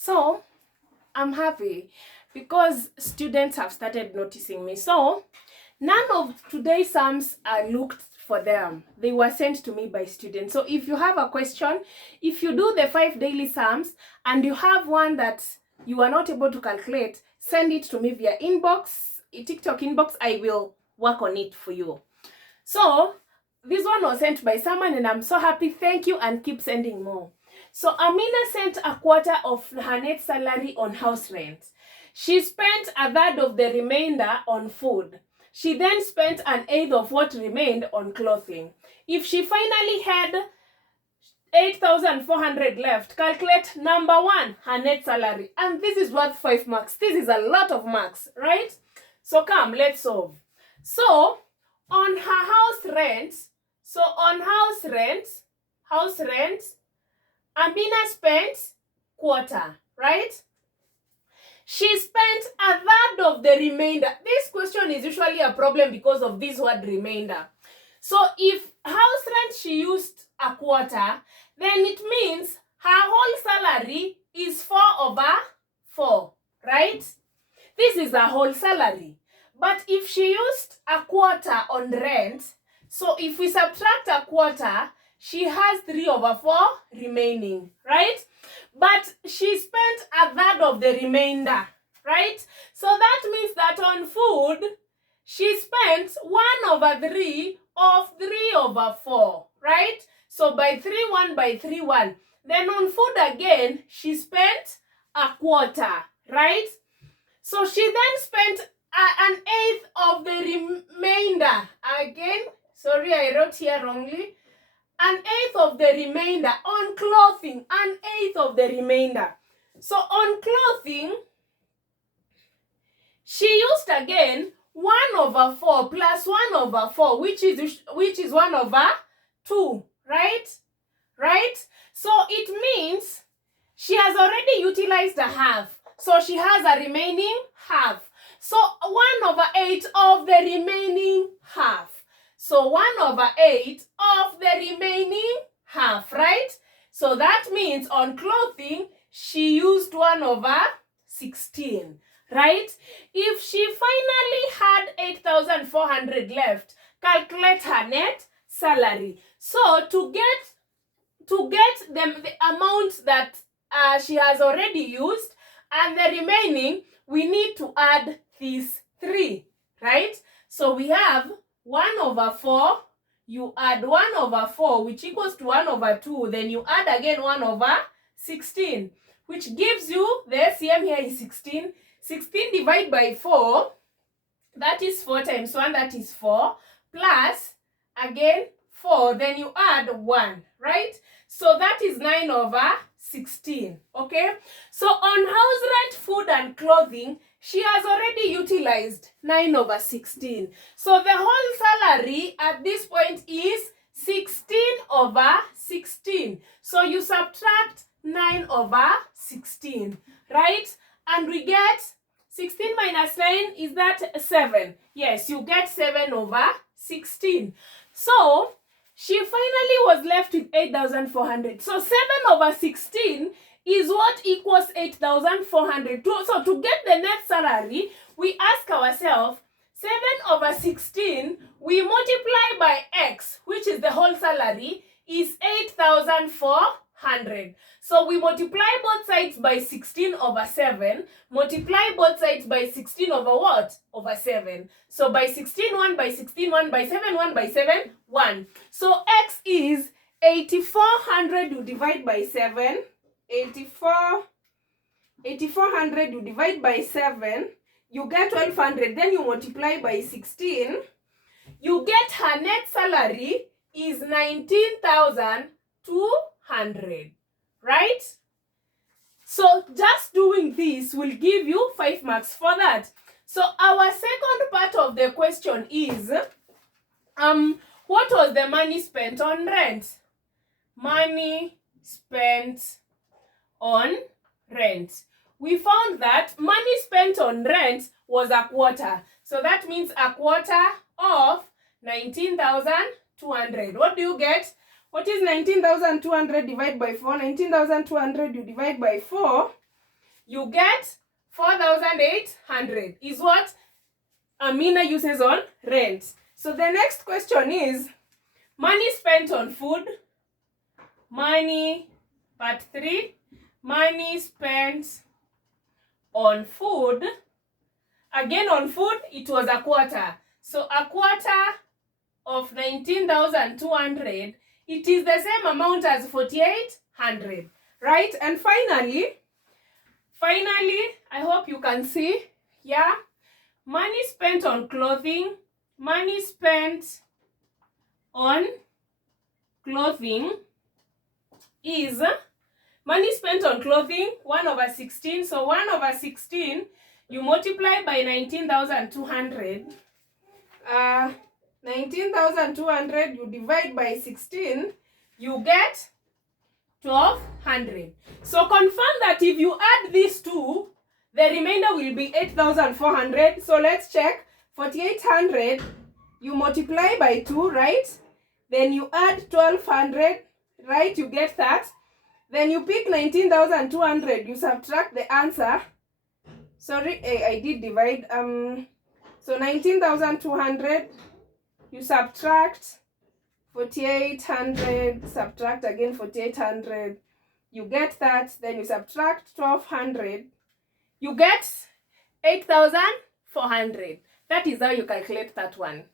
So I'm happy because students have started noticing me. So none of today's sums are looked for them. They were sent to me by students. So if you have a question, if you do the 5 daily sums and you have one that you are not able to calculate, send it to me via inbox, TikTok inbox. I will work on it for you. So this one was sent by someone and I'm so happy. Thank you, and keep sending more. So Amina sent a quarter of her net salary on house rent. She spent a third of the remainder on food. She then spent an eighth of what remained on clothing. If she finally had 8,400 left, calculate number one, her net salary. And this is worth 5 marks. This is a lot of marks, right? So come, let's solve. So on her house rent, Amina spent quarter, right? She spent a third of the remainder. This question is usually a problem because of this word remainder. So if house rent she used a quarter, then it means her whole salary is 4/4, right? This is her whole salary. But if she used a quarter on rent, so if we subtract a quarter, she has 3/4 remaining, right? But she spent a third of the remainder, right? So that means that on food, she spent 1/3 of 3/4, right? So by 3, 1 by 3, 1. Then on food again, she spent a quarter, right? So she then spent an eighth of the remainder. Again, sorry, I wrote here wrongly. An eighth of the remainder on clothing, an eighth of the remainder. So on clothing, she used again 1/4 plus 1/4, which is 1/2, right? Right? So it means she has already utilized a half. So she has a remaining half. So 1/8 of the remaining half. So 1/8 of the remaining half, right? So that means on clothing, she used 1/16, right? If she finally had 8,400 left, calculate her net salary. So to get the amount that she has already used and the remaining, we need to add these 3, right? So we have 1/4, you add 1/4, which equals to 1/2, then you add again 1/16, which gives you, the LCM here is 16. 16 divided by 4, that is 4 times 1, that is 4, plus, again, 4, then you add 1, right? So that is 9/16, okay? So on house rent, food, and clothing, she has already utilized 9/16. So the whole salary at this point is 16/16. So you subtract 9/16, right? And we get 16 minus 9, is that 7? Yes, you get 7/16. So she finally was left with 8,400. So 7/16 is what equals 8,400. So to get the net salary, we ask ourselves, 7/16, we multiply by x, which is the whole salary, is 8,400. So we multiply both sides by 16/7, multiply both sides by 16 over what? Over 7. So by 16, 1 by 16, 1 by 7, 1 by 7, 1. So x is 8,400, you divide by 7. 8,400 you divide by 7, you get 1,200, then you multiply by 16, you get her net salary is 19,200, right? So just doing this will give you 5 marks for that. So our second part of the question is, what was the money spent on rent? Money spent on rent. We found that money spent on rent was a quarter. So that means a quarter of 19,200. What do you get? What is 19,200 divided by 4? 19,200 you divide by 4. you get 4,800 is what Amina uses on rent. So the next question is money spent on food. Money, part 3, money spent on food. Again, on food, it was a quarter. So a quarter of 19,200, it is the same amount as 4,800, right? And finally, I hope you can see, yeah, money spent on clothing. Money spent on clothing is money spent on clothing 1/16. So 1/16 you multiply by 19,200. 19,200 you divide by 16, you get 1,200. So confirm that if you add these two, the remainder will be 8,400. So let's check. 4,800 you multiply by 2, right? Then you add 1,200, right? You get that. Then you pick 19,200, you subtract the answer. Sorry, I did divide. So 19,200, you subtract 4,800, subtract again 4,800, you get that. Then you subtract 1,200, you get 8,400. That is how you calculate that one.